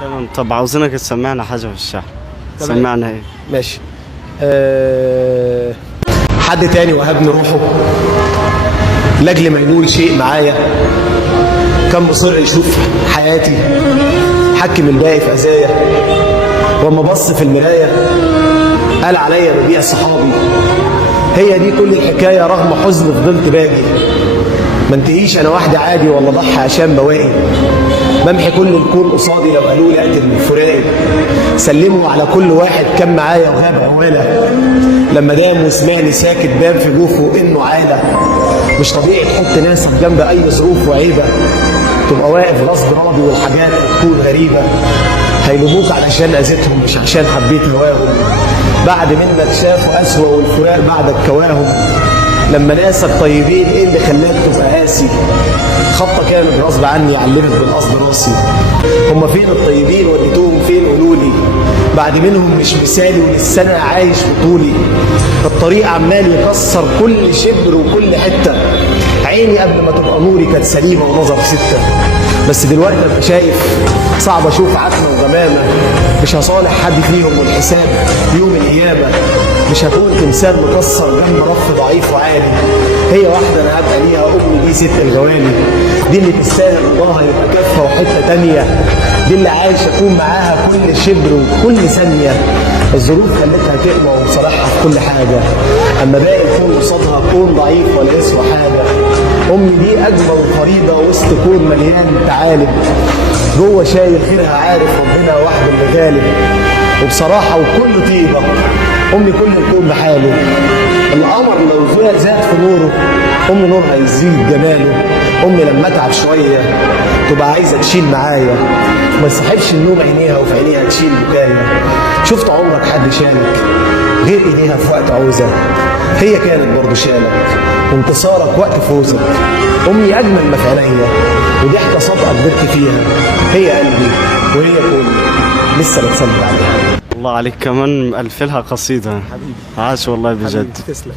تمام. طب عاوزينك تسمعنا حاجة في الشعر. سمعنا ايه؟ ماشي. حد تاني وهبني روحه لاجل ما ينول شيء معايا، كان مصر يشوف حياتي حكم الباقي في أذايا، وما بص في المراية قال عليا ببيع صحابي. هي دي كل الحكاية، رغم حزن فضلت باجي، ما انتهيش انا واحدة عادي ولا ضحي عشان بواقي، بمحي كل الكون قصادي لو قالوا لي اقتل فراقي. سلموا على كل واحد كان معايا وغاب عواله، لما دام وسمعني ساكت بان في جوفه انه عاله. مش طبيعي تحط ناسك جنب اي ظروف وعيبه، تبقى واقف غصب راضي والحاجات تكون غريبه. هيلوموك علشان اذيتهم مش عشان حبيت هواهم، بعد منك شافوا اسوأ والفراق بعدك كواهم. لما ناسك طيبين ايه اللي خلاك تبقى قاسي؟ خطه كانت غصب عني علمت بالقصد راسي. هما فين الطيبين وديتوهم فين قولولي؟ بعد منهم مش مثالي ولسه انا عايش بطولي. الطريق عمال يكسر كل شبر وكل حته، عيني قبل ما تبقى نوري كانت سليمه ونظر سته. بس دلوقتي ابقى شايف صعب اشوف عتمه وغمامه، مش هصالح حد فيهم والحساب يوم القيامه. مش هكون تمثال مكسر جنب رف ضعيف وعالي، هي واحده انا هبقى ليها امي دي ست الغوالي. دي اللي تستاهل رضاها يبقى كفه وحته تانيه، دي اللي عايش اكون معاها كل شبر وكل ثانيه. الظروف خلتها تقوى وصالحها في كل حاجه، اما باقي الكون قصادها كون ضعيف ولا يسوى حاجه. امي دي اجمل فريضه وسط كون مليان تعالب، جوه شايل خيرها عارف ربنا وحده اللي غالب. وبصراحه وكل طيبه امي كل الكون بحاله، القمر لو زاد في نوره امي نورها يزيد جماله. امي لما اتعب شويه تبقى عايزه تشيل معايا، ما يصحبش النوم عينيها وفي عينيها تشيل بكايا. شفت عمرك حد شالك غير ايديها في وقت عوزه؟ هي كانت برضه شالك وانتصارك وقت فوزك. امي اجمل ما في عينيا وضحكه صادقه كبرت فيها، هي قلبي وهي كوني لسه بتسلم عليها. الله عليك، كمان مألف لها قصيدة. حبيبي عاش والله بجد. تسلم.